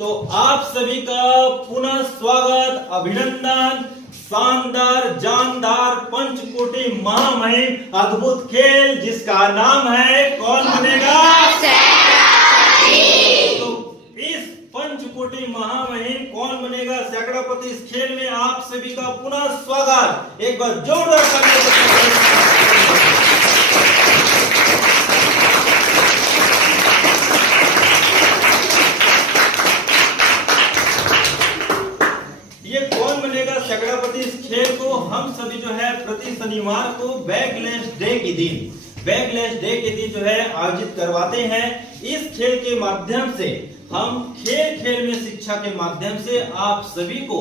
तो आप सभी का पुनः स्वागत, अभिनंदन। शानदार जानदार पंचकोटि महामहिम अद्भुत खेल जिसका नाम है कौन बनेगा। तो इस पंचकोटि महामहिम कौन बनेगा सैकड़ापति, इस खेल में आप सभी का पुनः स्वागत। एक बार जोरदार सैकड़ापति। इस खेल को हम सभी जो है प्रति शनिवार को बैकलेस डे के दिन जो है आयोजित करवाते हैं। इस खेल के माध्यम से हम खेल में शिक्षा के माध्यम से आप सभी को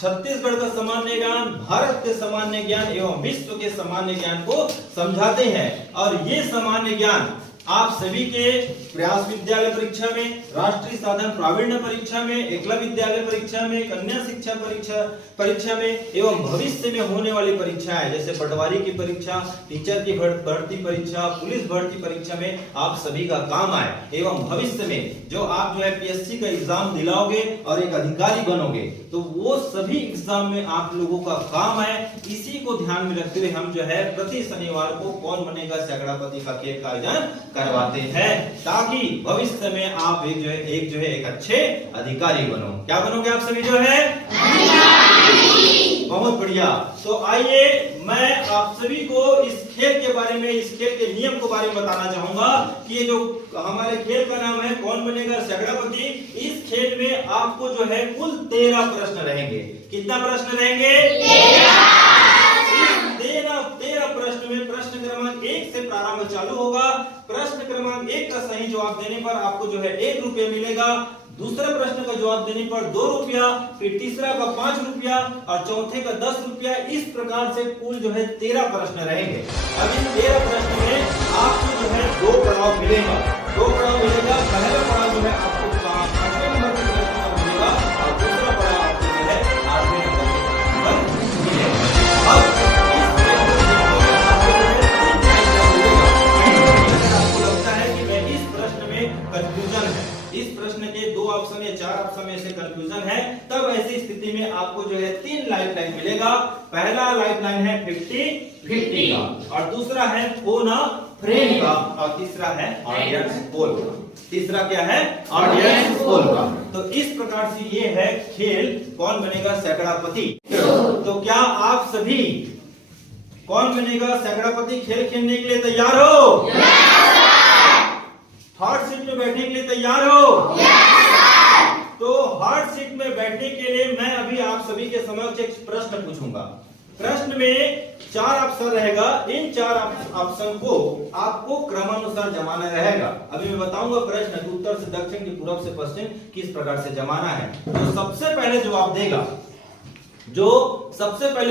छत्तीसगढ़ का सामान्य ज्ञान, भारत के सामान्य ज्ञान एवं विश्व के सामान्य ज्ञान को समझाते हैं। और ये सामान्य ज्ञान आप सभी के प्रयास विद्यालय परीक्षा में, राष्ट्रीय साधन प्रावीण्य परीक्षा में, एकलव्य विद्यालय परीक्षा में, कन्या शिक्षा परीक्षा में एवं भविष्य में होने वाली परीक्षाएं जैसे पटवारी की परीक्षा, टीचर की भर्ती परीक्षा, पुलिस भर्ती परीक्षा में आप सभी का काम आए। एवं भविष्य में जो आप जो है पीएससी का एग्जाम दिलाओगे और एक अधिकारी बनोगे तो वो सभी एग्जाम में आप लोगों का काम आए। इसी को ध्यान में रखते हुए हम जो है प्रति शनिवार को कौन बनेगा सैकड़ापति का खेल का आयोजन करवाते हैं ताकि भविष्य में आप एक अच्छे अधिकारी बनो। क्या बनोगे आप सभी जो है बहुत बढ़िया। तो आइए मैं आप सभी को इस खेल के बारे में, इस खेल के नियम को बारे में बताना चाहूंगा कि ये जो हमारे खेल का नाम है कौन बनेगा सैकड़ापति। इस खेल में आपको जो है कुल 13 प्रश्न रहेंगे। कितना प्रश्न रहेंगे? 13 प्रश्न में प्रश्न क्रमांक 1 से प्रारंभ चालू होगा। प्रश्न क्रमांक 1 का सही जवाब देने पर आपको जो है 1 रुपया मिलेगा, दूसरे प्रश्न का जवाब देने पर 2 रुपया, फिर तीसरा का 5 रुपया और चौथे का 10 रुपया। इस प्रकार से कुल जो है 13 प्रश्न रहेंगे। अब इन 13 प्रश्न में आपको जो है 2 पड़ाव मिलेगा। पहला पड़ाव जो है आपको 5वें नंबर के प्रश्न पर मिलेगा और दूसरा पड़ाव आपको जो है 8वें नंबर पर मिलेगा। अब कंफ्यूजन है, इस प्रश्न के 2 ऑप्शन या 4 ऑप्शन में से कंफ्यूजन है, तब ऐसी स्थिति में आपको जो है 3 लाइफ लाइन मिलेगा। पहला लाइफ लाइन है 50-50 का और दूसरा है फोन फ्रेंड का और तीसरा है ऑडियंस पोल का। तीसरा क्या है? ऑडियंस पोल का। तो इस प्रकार से ये है खेल कौन बनेगा सैकड़ापति। तो क्या आप सभी कौन बनेगा सैकड़ापति खेल खेलने के लिए तैयार हो? हॉट सीट में बैठने के लिए तैयार हो? तो हॉट सीट में बैठने के लिए मैं अभी आप सभी के समक्ष एक प्रश्न पूछूंगा। प्रश्न में 4 ऑप्शन रहेगा। इन 4 ऑप्शन को आपको क्रमानुसार जमाना रहेगा। अभी मैं बताऊंगा प्रश्न कि उत्तर से दक्षिण की पूर्व से पश्चिम किस प्रकार से जमाना है। तो सबसे पहले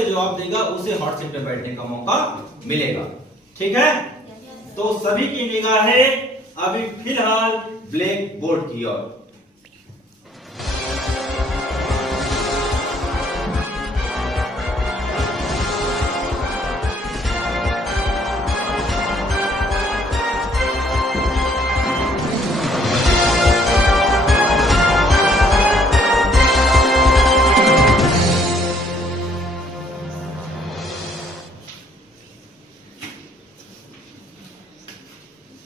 जवाब देगा उसे हॉट सीट में बैठने का मौका मिलेगा। ठीक है, तो सभी की निगाहें अभी फिलहाल ब्लैक बोर्ड की ओर।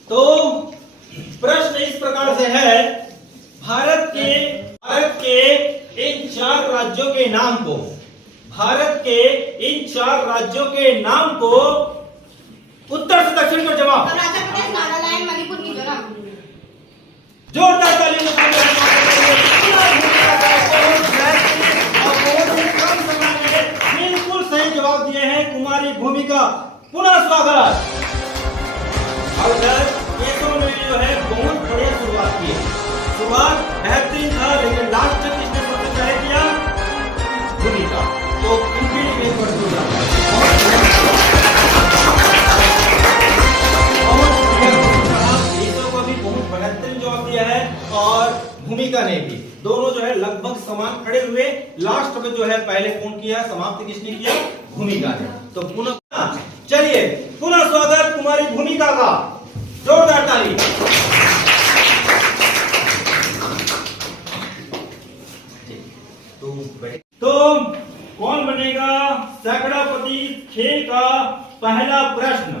तो प्रश्न इस प्रकार से है, भारत के इन 4 राज्यों के नाम को, उत्तर से दक्षिण को जवाब। जोरदार तालियों बिल्कुल सही जवाब दिए हैं कुमारी भूमिका। पुनः स्वागत। जो है बहुत बढ़िया शुरुआत की है। शुरुआत बेहतरीन था लेकिन लास्ट तक किसने सबसे पहले किया? भूमिका। तो इनके लिए एक को भी बहुत बेहतरीन जवाब दिया है और भूमिका ने भी। दोनों जो है लगभग समान खड़े हुए। लास्ट में जो है पहले फोन किया, समाप्त किसने किया? भूमिका ने। तो पुनः चलिए पुनः स्वागत कुमारी भूमिका का। जोरदार ताली। तो कौन बनेगा सैकड़ापति खेल का पहला प्रश्न?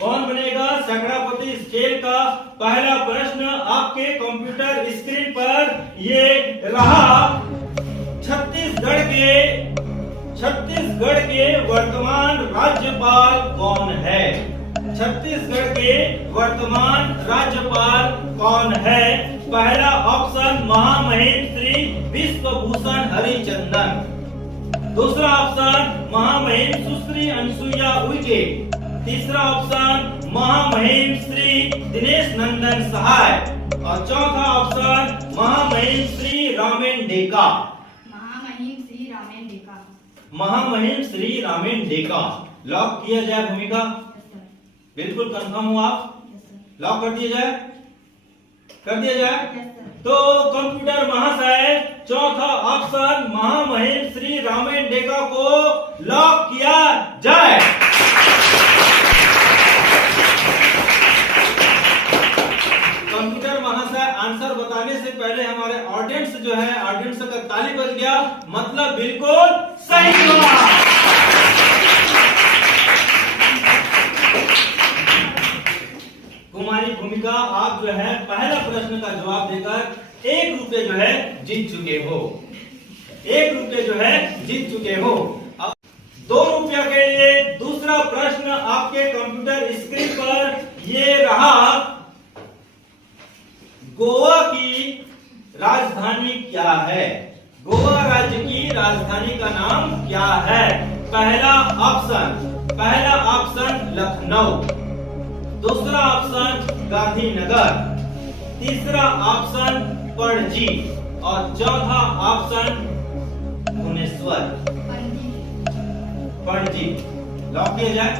कौन बनेगा सैकड़ापति खेल का पहला प्रश्न? आपके कंप्यूटर स्क्रीन पर ये रहा। छत्तीसगढ़ के वर्तमान राज्यपाल कौन है? छत्तीसगढ़ के वर्तमान राज्यपाल कौन है? पहला ऑप्शन महामहिम श्री विश्वभूषण हरिचंदन। दूसरा ऑप्शन महामहिम सुश्री अनसुईया उइके। तीसरा ऑप्शन महामहिम श्री दिनेश नंदन सहाय। और चौथा ऑप्शन महामहिम श्री रामेन डेका। महामहिम श्री रामेन डेका। लॉक किया जाए भूमिका? बिल्कुल कंफर्म हो आप? लॉक कर दिया जाए? कर दिया जाए? तो कंप्यूटर महाशय चौथा ऑप्शन महामहिम श्री रामेन डेका को लॉक किया जाए। कंप्यूटर महाशय आंसर बताने से पहले हमारे ऑडियंस जो है, ऑडियंस का ताली बज गया, मतलब बिल्कुल सही जवाब। कुमारी भूमिका आप जो है पहला प्रश्न का जवाब देकर 1 रुपये जो है जीत चुके हो। 1 रुपये जो है जीत चुके हो। अब 2 रुपया के लिए दूसरा प्रश्न आपके कंप्यूटर स्क्रीन पर ये रहा। गोवा की राजधानी क्या है? गोवा राज्य की राजधानी का नाम क्या है? पहला ऑप्शन लखनऊ। दूसरा ऑप्शन गांधीनगर। तीसरा ऑप्शन पणजी। और चौथा ऑप्शन भुवनेश्वर। पणजी। लॉक किया जाए?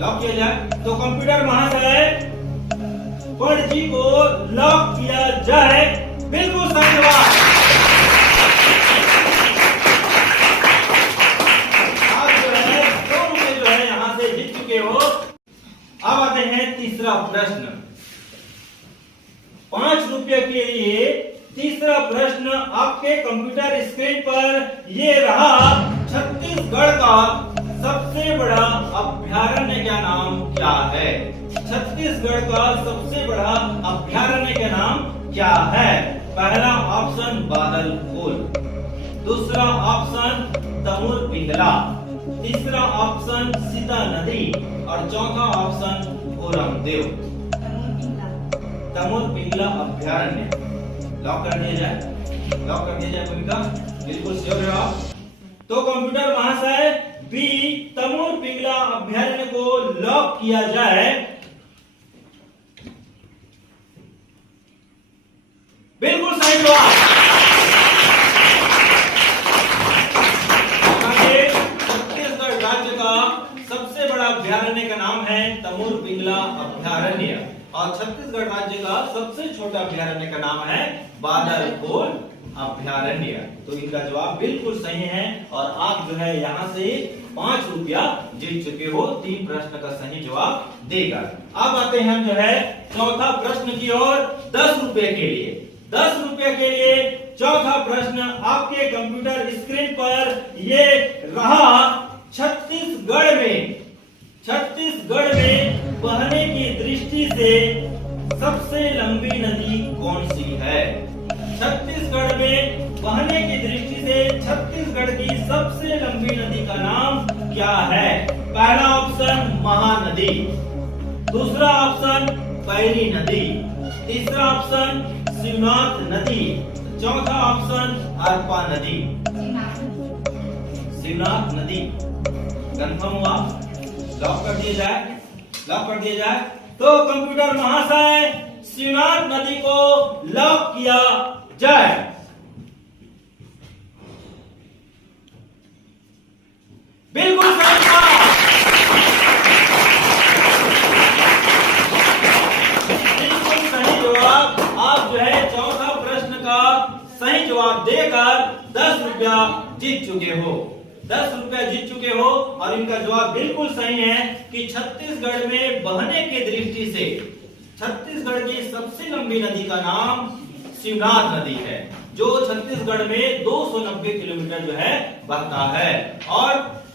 लॉक किया जाए? तो कंप्यूटर महाशय पणजी को लॉक किया जाए। बिल्कुल सही जवाब। आप जो है 2 रुपये जो है यहां से जीत चुके हो। अब आते हैं तीसरा प्रश्न। 5 रुपये के लिए तीसरा प्रश्न आपके कंप्यूटर स्क्रीन पर ये रहा। छत्तीसगढ़ का सबसे बड़ा अभ्यारण्य का नाम क्या है? छत्तीसगढ़ का सबसे बड़ा अभ्यारण्य का नाम क्या है? पहला ऑप्शन बादलपुर। दूसरा ऑप्शन तमुर पिंगला। तीसरा ऑप्शन सीता नदी। और चौथा ऑप्शन कोरमदेव। तमुर पिंगला अभ्यारण्य। लॉक कर दिया जाए? लॉक कर दिया जाए भूमिका? बिल्कुल श्योर हो आप? तो कंप्यूटर महाशय बी तमुर पिंगला अभ्यारण्य को लॉक किया जाए। बिल्कुल सही जवाब। छत्तीसगढ़ राज्य का सबसे बड़ा अभ्यारण्य का नाम है तमुर पिंगला अभ्यारण्य। और छत्तीसगढ़ राज्य का सबसे छोटा अभ्यारण्य का नाम है बादलपुर अभ्यारण्य। तो इनका जवाब बिल्कुल सही है। और आप जो है यहाँ से 5 रुपया जीत चुके हो 3 प्रश्न का सही जवाब देकर। अब आते हैं जो है चौथा प्रश्न की ओर 10 रुपये के लिए। 10 रुपये के लिए चौथा प्रश्न आपके कंप्यूटर स्क्रीन पर ये रहा। छत्तीसगढ़ में बहने की दृष्टि से सबसे लंबी नदी कौन सी है? छत्तीसगढ़ में बहने की दृष्टि से छत्तीसगढ़ की सबसे लंबी नदी का नाम क्या है? पहला ऑप्शन महानदी। दूसरा ऑप्शन पैरी नदी। तीसरा ऑप्शन शिवनाथ नदी। चौथा ऑप्शन अरपा नदी। शिवनाथ नदी कंफर्म हुआ? लॉक कर दिया जाए? लॉक कर दिया जाए? तो कंप्यूटर महाशय शिवनाथ नदी को लॉक किया जाए। बिल्कुल सही जवाब। बिल्कुल सही जवाब। आप जो है चौथा प्रश्न का सही जवाब देकर 10 रुपया जीत चुके हो। 10 रुपया जीत चुके हो। और इनका जवाब बिल्कुल सही है कि छत्तीसगढ़ में बहने की दृष्टि से छत्तीसगढ़ की सबसे लंबी नदी का नाम शिवनाथ नदी है। जो छत्तीसगढ़ में 290 किलोमीटर जो है बहता है। और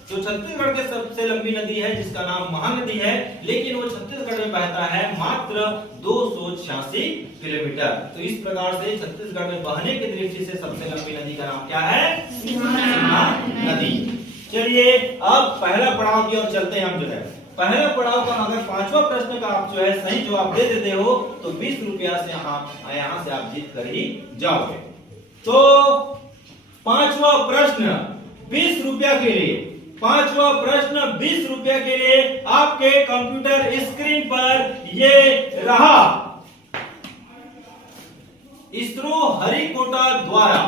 जो छत्तीसगढ़ की सबसे लंबी नदी है जिसका नाम महानदी है, लेकिन वो छत्तीसगढ़ में बहता है मात्र 286 किलोमीटर। तो इस प्रकार से छत्तीसगढ़ में बहने की दृष्टि से सबसे लंबी नदी का नाम क्या है? सिंहान नदी। चलिए अब पहला पड़ाव की ओर चलते हैं हम। जो है पहला पड़ाव का अगर पांचवा प्रश्न का आप जो है सही जवाब दे देते हो तो 20 रुपया से आप यहाँ से आप जीत कर ही जाओगे। तो पांचवा प्रश्न 20 रुपया के लिए, पांचवा प्रश्न 20 रुपया के लिए आपके कंप्यूटर स्क्रीन पर ये रहा। इसरो हरिकोटा द्वारा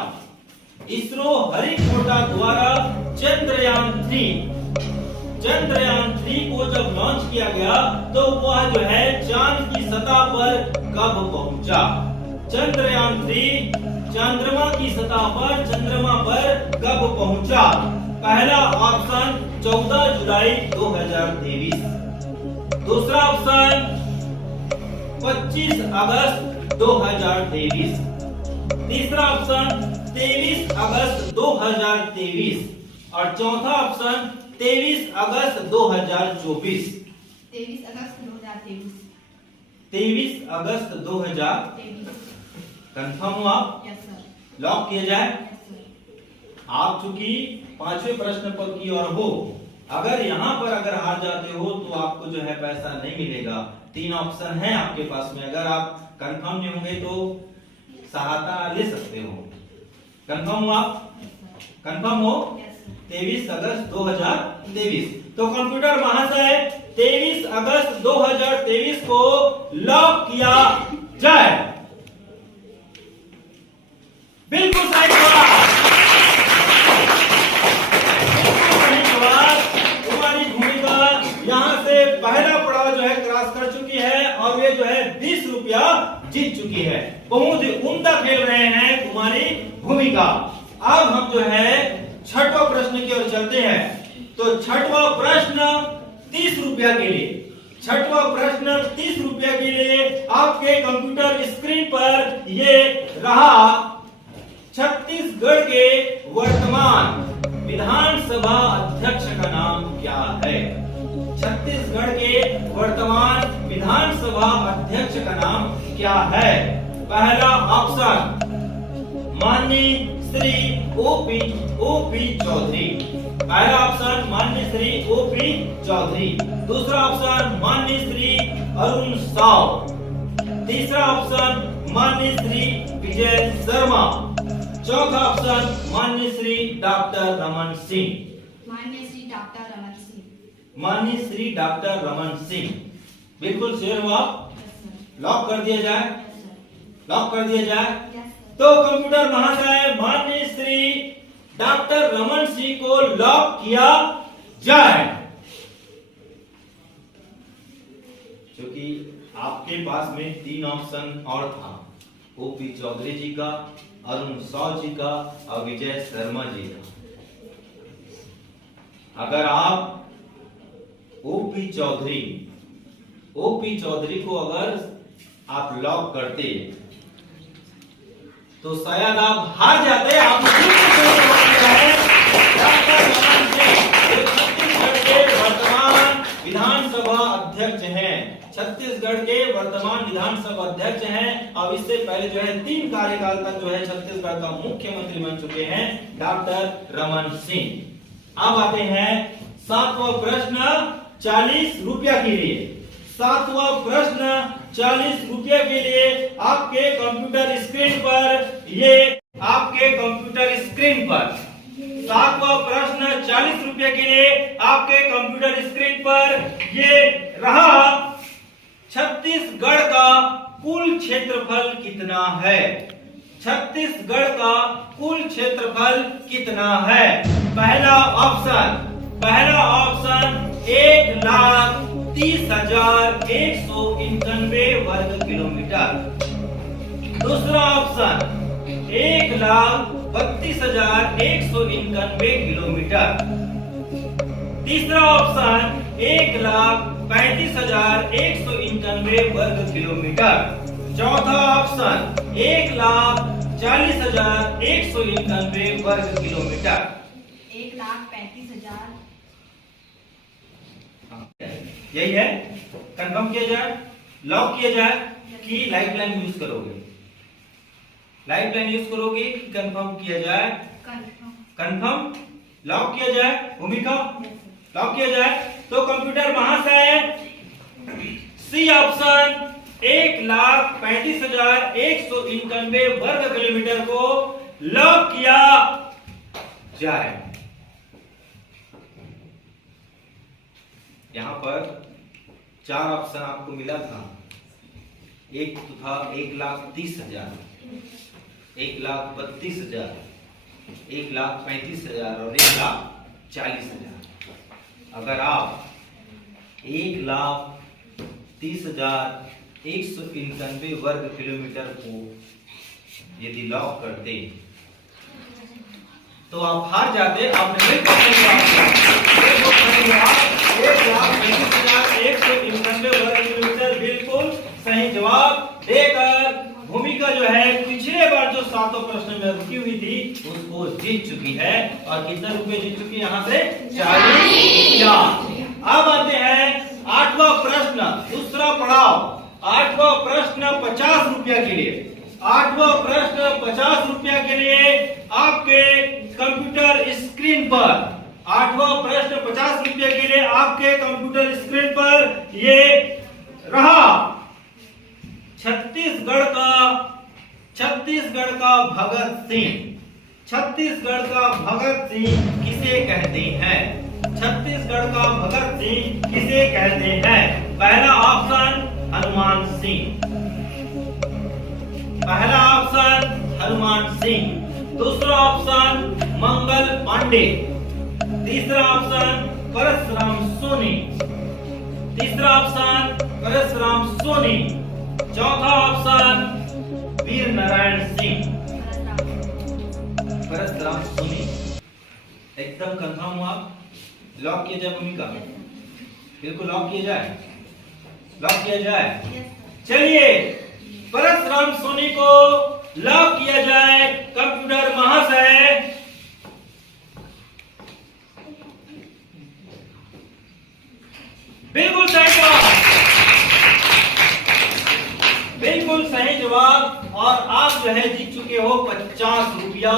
चंद्रयान 3 को जब लॉन्च किया गया तो वह जो है चांद की सतह पर कब पहुंचा? चंद्रयान 3 चंद्रमा की सतह पर, चंद्रमा पर कब पहुंचा? पहला ऑप्शन 14 जुलाई 2023, दूसरा ऑप्शन 25 अगस्त 2023, तीसरा ऑप्शन 23 अगस्त 2023 और चौथा ऑप्शन 23 अगस्त 2024। 23 अगस्त 2023। 23 अगस्त 2023 कंफर्म हुआ? Yes sir. लॉक किया जाए? Yes sir. आप चूंकि पांचवें प्रश्न पर की ओर हो, अगर यहाँ पर अगर हार जाते हो तो आपको जो है पैसा नहीं मिलेगा। 3 ऑप्शन है आपके पास में, अगर आप कंफर्म नहीं होंगे तो सहायता ले सकते हो। कंफर्म हुआ? कंफर्म हो? 23 अगस्त 2023। तो कंप्यूटर महाशय 23 अगस्त 2023 को लॉक किया जाए। बिल्कुल सही जवाब, तुम्हारी भूमिका यहाँ से पहला पड़ाव जो है क्रॉस कर चुकी है और ये जो है 20 रुपया जीत चुकी है। बहुत ही उम्दा खेल रहे हैं तुम्हारी भूमिका। अब हम जो है छठवां प्रश्न की ओर चलते हैं। तो छठवां प्रश्न 30 रुपया के लिए, छठवां प्रश्न 30 रुपया के लिए आपके कंप्यूटर स्क्रीन पर ये रहा। छत्तीसगढ़ के वर्तमान विधानसभा अध्यक्ष का नाम क्या है? छत्तीसगढ़ के वर्तमान विधानसभा अध्यक्ष का नाम क्या है? पहला ऑप्शन माननीय श्री ओपी चौधरी, पहला ऑप्शन माननीय श्री ओपी चौधरी, दूसरा ऑप्शन माननीय श्री अरुण साव, तीसरा ऑप्शन माननीय श्री विजय शर्मा, चौथा ऑप्शन माननीय श्री डॉक्टर रमन सिंह। माननीय श्री डॉक्टर रमन सिंह। माननीय श्री डॉक्टर रमन सिंह बिल्कुल शेर हुआ। लॉक कर दिया जाए? लॉक कर दिया जाए? तो कंप्यूटर महाशय माननीय श्री डॉक्टर रमन सिंह को लॉक किया जाए। क्योंकि आपके पास में 3 ऑप्शन और था, ओपी चौधरी जी का, अरुण साव जी का और विजय शर्मा जी का। अगर आप ओपी चौधरी को अगर आप लॉक करते तो शायद आप हार जाते। आप छत्तीसगढ़ के वर्तमान विधानसभा अध्यक्ष हैं, छत्तीसगढ़ के वर्तमान विधानसभा अध्यक्ष हैं। अब इससे पहले जो है 3 कार्यकाल तक जो है छत्तीसगढ़ का मुख्यमंत्री बन चुके हैं डॉक्टर रमन सिंह। अब आते हैं 7वां प्रश्न 40 रुपया के लिए। 7वां प्रश्न 40 रुपया के लिए आपके कंप्यूटर स्क्रीन पर ये, आपके कंप्यूटर स्क्रीन पर 7वां प्रश्न 40 रुपये के लिए आपके कंप्यूटर स्क्रीन पर ये रहा। छत्तीसगढ़ का कुल क्षेत्रफल कितना है? छत्तीसगढ़ का कुल क्षेत्रफल कितना है? पहला ऑप्शन 1,30,191 वर्ग किलोमीटर, दूसरा ऑप्शन 1,32,191 किलोमीटर, तीसरा ऑप्शन 1,35,191 वर्ग किलोमीटर, चौथा ऑप्शन 1,40,000 40,191 वर्ग किलोमीटर। 1,35,000। यही है। कंफर्म किया जाए, लॉक किया जाए कि लाइफलाइन यूज करोगे? लाइफलाइन यूज करोगे कि कंफर्म किया जाए? कंफर्म। लॉक किया जाए भूमिका? लॉक किया जाए तो कंप्यूटर महाशय सी ऑप्शन 1,35,191 वर्ग किलोमीटर को लॉक किया जाए। यहां पर 4 ऑप्शन आपको मिला था। एक तो था 1,30,000, 1,32,000, 1,35,000 और 1,40,000। अगर आप 1,30,191 वर्ग किलोमीटर को यदि लॉक करते तो आप हार जाते। आपने बिल्कुल सही जवाब दिया। 1,35,191 वर्ग किलोमीटर बिल्कुल सही जवाब देकर भूमिका जो है पिछले बार जो 7 प्रश्न में रुकी हुई थी उसको जीत चुकी है। और कितने रुपए जीत चुकी है? यहाँ से 40,000। अब आते हैं 8वां प्रश्न, दूसरा पड़ाव। 8वां प्रश्न 50 रुपया के लिए। 8वां प्रश्न 50 रुपया के लिए आपके कंप्यूटर स्क्रीन पर। 8वां प्रश्न 50 रुपया के लिए आपके कंप्यूटर स्क्रीन पर ये रहा। छत्तीसगढ़ का भगत सिंह। छत्तीसगढ़ का भगत सिंह किसे कहते हैं? छत्तीसगढ़ का भगत सिंह किसे कहते हैं? पहला ऑप्शन हनुमान सिंह। पहला ऑप्शन हनुमान सिंह। दूसरा ऑप्शन मंगल पांडे। तीसरा ऑप्शन परशुराम सोनी। तीसरा ऑप्शन परशुराम सोनी। चौथा ऑप्शन वीर नारायण सिंह। परशुराम सोनी एकदम कंफर्म हुआ? लॉक किया जाए भूमिका? बिल्कुल लॉक किया जाए। लॉक किया जाए। चलिए परशुराम सोनी को लॉक किया जाए। कंप्यूटर महाशय बिल्कुल सही जवाब। बिल्कुल सही जवाब। और आप जो है जीत चुके हो 50 रुपया।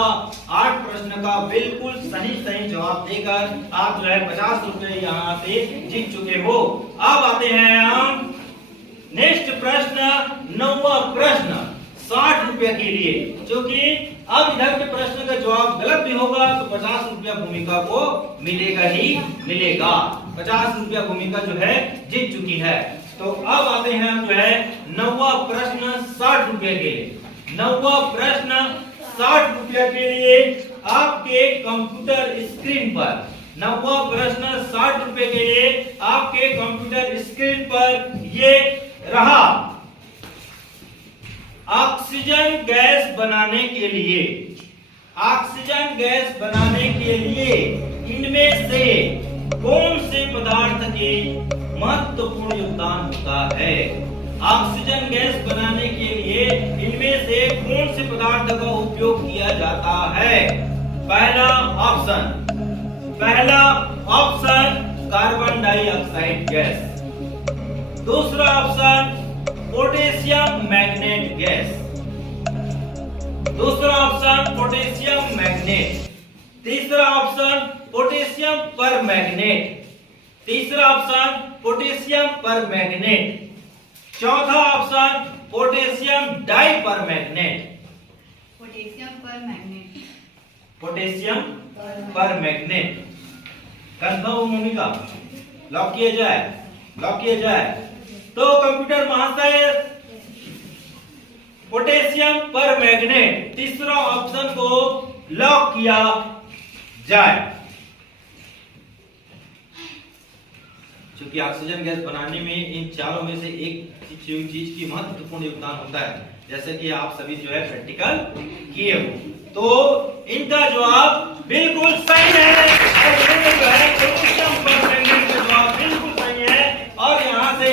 8 प्रश्न का बिल्कुल सही जवाब देकर आप जो है 50 रुपये यहाँ से जीत चुके हो। अब आते हैं हम नेक्स्ट प्रश्न, 9वां प्रश्न 60 रुपये के लिए। क्योंकि अब इधर के प्रश्न का जवाब गलत भी होगा तो 50 रुपया भूमिका को मिलेगा ही मिलेगा। 50 रुपया भूमिका जो है जीत चुकी है। तो अब आते हैं हम जो है 9वां प्रश्न 60 रुपये के लिए। 9वां प्रश्न 60 रुपये के लिए आपके कंप्यूटर स्क्रीन पर। 9वां प्रश्न 60 रुपये के लिए आपके कंप्यूटर स्क्रीन पर ये रहा। ऑक्सीजन गैस बनाने के लिए। ऑक्सीजन गैस बनाने के लिए इनमें से कौन से पदार्थ के महत्वपूर्ण योगदान होता है? ऑक्सीजन गैस बनाने के लिए इनमें से कौन से पदार्थ का उपयोग किया जाता है? पहला ऑप्शन कार्बन डाइऑक्साइड गैस। दूसरा ऑप्शन पोटेशियम मैग्नेट गैस। दूसरा ऑप्शन पोटेशियम मैग्नेट। तीसरा ऑप्शन पोटेशियम परमैंगनेट। तीसरा ऑप्शन पोटेशियम परमैंगनेट। चौथा option potassium dipermanganate. Potassium permanganate. Potassium permanganate. Confirm Bhumika? Lock किया जाए। लॉक किया जाए तो कंप्यूटर महाशय पोटेशियम परमैंगनेट तीसरा ऑप्शन को लॉक किया जाए। क्योंकि ऑक्सीजन गैस बनाने में इन चारों में से एक चीज की महत्वपूर्ण योगदान होता है, जैसे कि आप सभी जो है प्रैक्टिकल किए हो। तो इनका जवाब बिल्कुल सही है। और ये जो है पोटेशियम परमैंगनेट का जवाब बिल्कुल सही है। और यहाँ से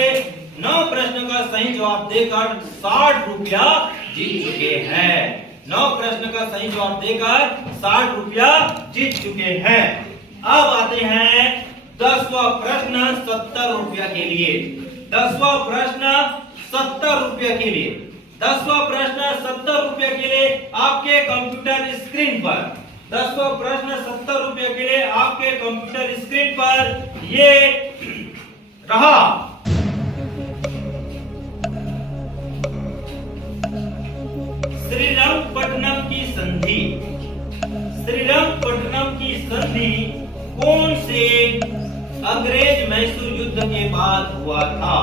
9 प्रश्न का सही जवाब देकर 60 रुपया जीत चुके हैं। 9 प्रश्न का सही जवाब देकर 60 रुपया जीत चुके हैं। अब आते हैं 10वां प्रश्न 70 रुपया के लिए। 10वां प्रश्न 70 रुपया के लिए। 10वां प्रश्न 70 रुपया के लिए आपके कंप्यूटर स्क्रीन पर। 10वां प्रश्न 70 रुपया के लिए आपके कंप्यूटर स्क्रीन पर ये रहा। श्रीरंगपट्टनम की संधि। श्रीरंगपट्टनम की संधि कौन से अंग्रेज मैसूर युद्ध के बाद हुआ था?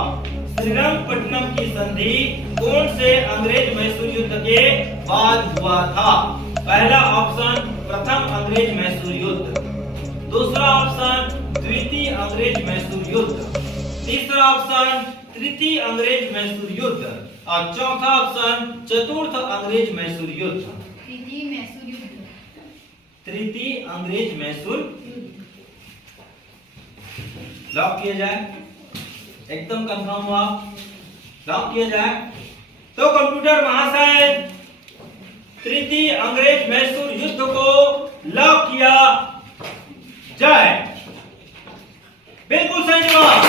श्रीरंगपट्टनम की संधि कौन से अंग्रेज मैसूर युद्ध के बाद हुआ था? पहला ऑप्शन प्रथम अंग्रेज मैसूर युद्ध, दूसरा ऑप्शन द्वितीय अंग्रेज मैसूर युद्ध, तीसरा ऑप्शन तृतीय अंग्रेज मैसूर युद्ध और चौथा ऑप्शन चतुर्थ अंग्रेज मैसूर युद्ध। तृतीय मैसूर युद्ध। तृतीय अंग्रेज मैसूर लॉक किया जाए। एकदम कंफर्म हुआ? लॉक किया जाए तो कंप्यूटर महाशय तृतीय अंग्रेज मैसूर युद्ध को लॉक किया जाए। बिल्कुल सही जवाब।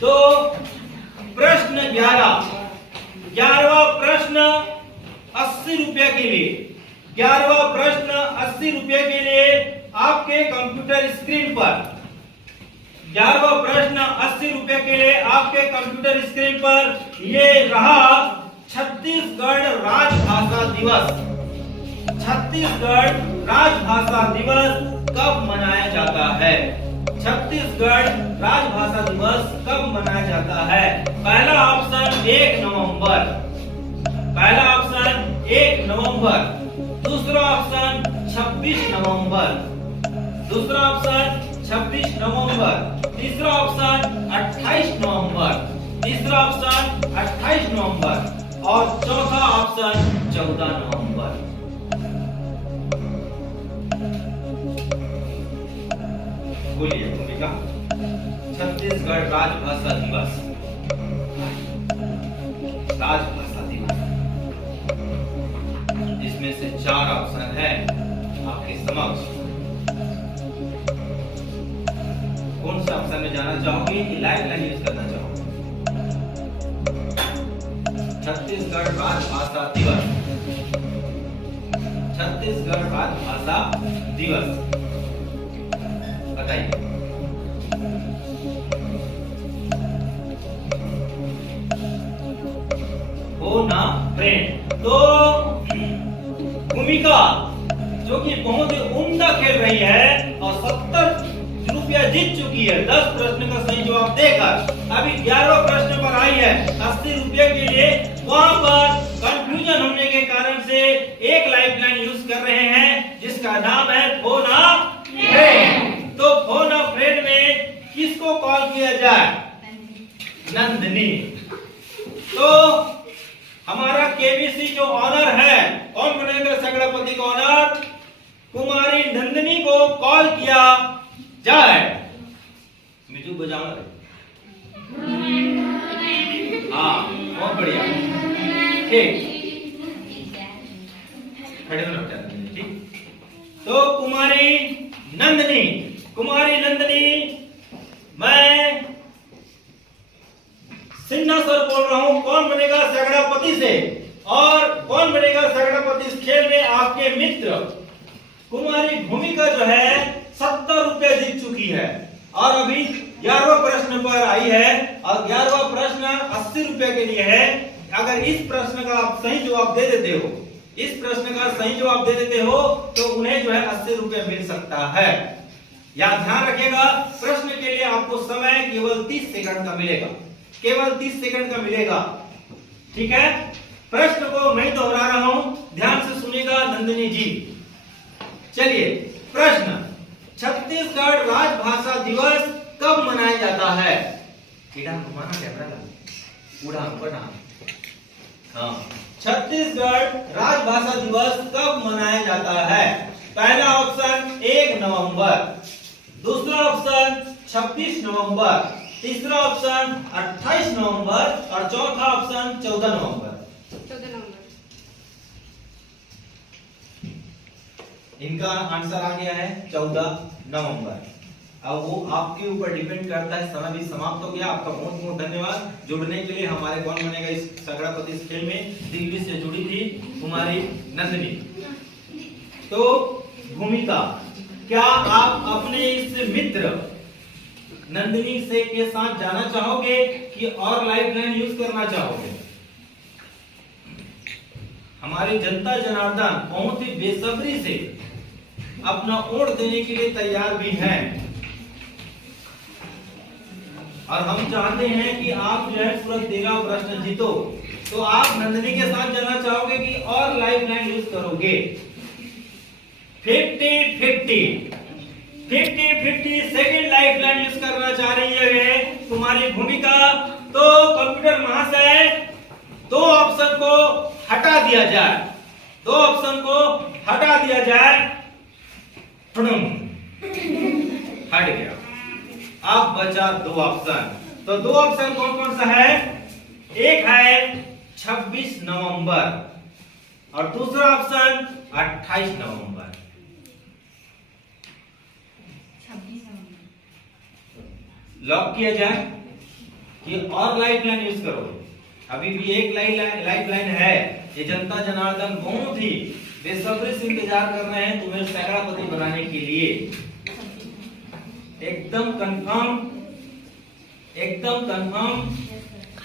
तो प्रश्न 11वां प्रश्न 80 रुपया के लिए। 11वां प्रश्न 80 रुपये के लिए आपके कंप्यूटर स्क्रीन पर। 11वां प्रश्न 80 रुपये के लिए आपके कंप्यूटर स्क्रीन पर ये रहा। छत्तीसगढ़ राजभाषा दिवस। छत्तीसगढ़ राजभाषा दिवस कब मनाया जाता है? छत्तीसगढ़ राजभाषा दिवस कब मनाया जाता है? पहला ऑप्शन 1 नवंबर। पहला ऑप्शन 1 नवंबर, दूसरा ऑप्शन 26 नवंबर, दूसरा ऑप्शन 26 नवंबर, तीसरा ऑप्शन 28 नवंबर, तीसरा ऑप्शन 28 नवंबर और चौथा ऑप्शन 14 नवंबर। बोलिए भूमिका। छत्तीसगढ़ राजभाषा दिवस। राजभाषा दिवस, इसमें से 4 ऑप्शन है आपके समक्ष। कौन सा ऑप्शन में जाना चाहोगे कि लाइफ लाइन यूज करना चाहोगे? छत्तीसगढ़ राजभाषा दिवस। छत्तीसगढ़ राजभाषा दिवस बताइए। हो ना फ्रेंड? तो भूमिका जो कि बहुत ही उम्दा खेल रही है और 70 रुपया जीत चुकी है 10 प्रश्न का सही जवाब देकर। अभी 11वें प्रश्न पर आई है 80 रुपये के लिए। वहां पर कंफ्यूजन होने के कारण से एक लाइफलाइन यूज कर रहे हैं जिसका नाम है फोन अ फ्रेंड। तो फोन अ फ्रेंड में किसको कॉल किया जाए? नंदिनी। तो हमारा केबीसी जो ऑनर है, कौन बनेगा सगड़ापति का ऑनर? कुमारी नंदिनी को कॉल किया जाए। म्यूजिक बजाओ। हाँ बहुत बढ़िया, ठीक। खड़े होना चाहिए, ठीक। तो कुमारी नंदिनी, कुमारी नंदिनी, मैं सिन्हा सर बोल रहा हूं। कौन बनेगा सगड़ापति से? और कौन बनेगा सगड़ापति इस खेल में? आपके मित्र कुमारी भूमिका जो है 70 रुपये जीत चुकी है और अभी 11वां प्रश्न पर आई है और 11वां प्रश्न 80 रुपये के लिए है। अगर इस प्रश्न का आप सही जवाब दे देते हो, इस प्रश्न का सही जवाब दे देते हो तो उन्हें जो है 80 रुपये मिल सकता है। या ध्यान रखिएगा, प्रश्न के लिए आपको समय केवल 30 सेकंड का मिलेगा, केवल 30 सेकंड का मिलेगा, ठीक है। प्रश्न को मैं दोहरा रहा हूं, ध्यान से सुनिएगा नंदिनी जी। चलिए प्रश्न, छत्तीसगढ़ राजभाषा दिवस कब मनाया जाता है? घुमाना कैमरा उड़ा। हाँ, छत्तीसगढ़ राजभाषा दिवस कब मनाया जाता है? पहला ऑप्शन 1 नवंबर, दूसरा ऑप्शन 26 नवंबर, तीसरा ऑप्शन 28 नवंबर और चौथा ऑप्शन 14 नवंबर। इनका आंसर आ गया है 14 नवंबर। अब वो आपके ऊपर डिपेंड करता है। समय भी समाप्त हो गया। आपका बहुत बहुत धन्यवाद जुड़ने के लिए। हमारे कौन बनेगा इस सगड़ा पति इस खेल में दिल्ली से जुड़ी थी कुमारी नंदिनी। तो भूमिका, क्या आप अपने इस मित्र नंदिनी से के साथ जाना चाहोगे कि और लाइफलाइन यूज करना चाहोगे? हमारे जनता जनार्दन बहुत ही बेसब्री से अपना वोट देने के लिए तैयार भी हैं और हम चाहते हैं कि आप जो है पूरा 13 प्रश्न जीतो। तो आप नंदिनी के साथ जाना चाहोगे कि और लाइफलाइन यूज करोगे? 50-50 सेकंड लाइफलाइन यूज करना चाह रही है तुम्हारी भूमिका। तो कंप्यूटर महाशय 2 ऑप्शन को हटा दिया जाए, 2 ऑप्शन को हटा दिया जाए। हट गया। अब बचा 2 ऑप्शन। तो 2 ऑप्शन कौन कौन सा है? एक है 26 नवंबर और दूसरा ऑप्शन 28 नवंबर। 26 नवंबर लॉक किया जाए कि और लाइफलाइन यूज करोगे? अभी भी एक लाइफलाइन है। ये जनता जनार्दन बहुत ही बेसब्री से इंतजार कर रहे हैं तुम्हें सैकड़ापति बनाने के लिए। एकदम कंफर्म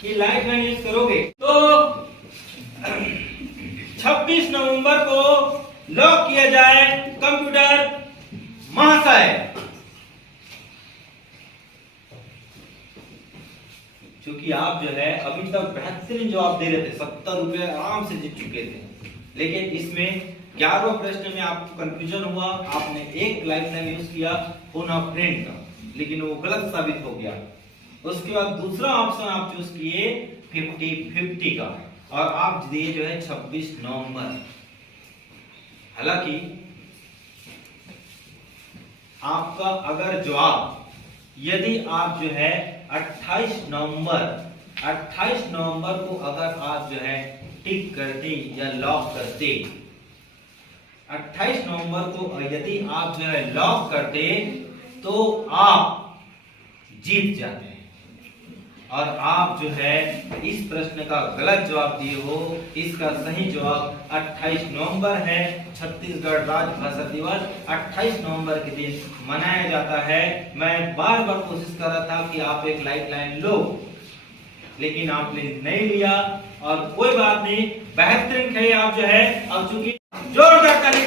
कि लाइफलाइन यूज करोगे? तो 26 नवंबर को लॉक किया जाए कंप्यूटर महाशय। क्योंकि आप जो है अभी तक बेहतरीन जवाब दे रहे थे, 70 रुपए आराम से जीत चुके थे। लेकिन इसमें 11वें प्रश्न में आपको कंफ्यूजन हुआ। आपने एक लाइफलाइन यूज किया फोन ऑफ फ्रेंड का, लेकिन वो गलत साबित हो गया। उसके बाद दूसरा ऑप्शन आप चूज किए 50-50 का और आप दिए जो है 26 नवंबर। हालांकि आपका अगर जवाब, यदि आप जो है 28 नवंबर को अगर आप जो है टिक करते या लॉक करते, 28 नवंबर को यदि आप जो है लॉक करते तो आप जीत जाते हैं। और आप जो है इस प्रश्न का गलत जवाब दिए हो। इसका सही जवाब 28 नवंबर है। छत्तीसगढ़ राज्य भाषा दिवस 28 नवंबर के दिन मनाया जाता है। मैं बार बार कोशिश कर रहा था कि आप एक लाइफलाइन लो, लेकिन आपने नहीं लिया। और कोई बात नहीं, बेहतरीन खेल आप जो है। अब चूंकि जोरदार ताली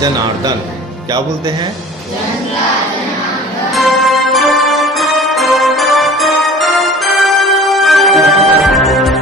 जनार्दन क्या बोलते हैं?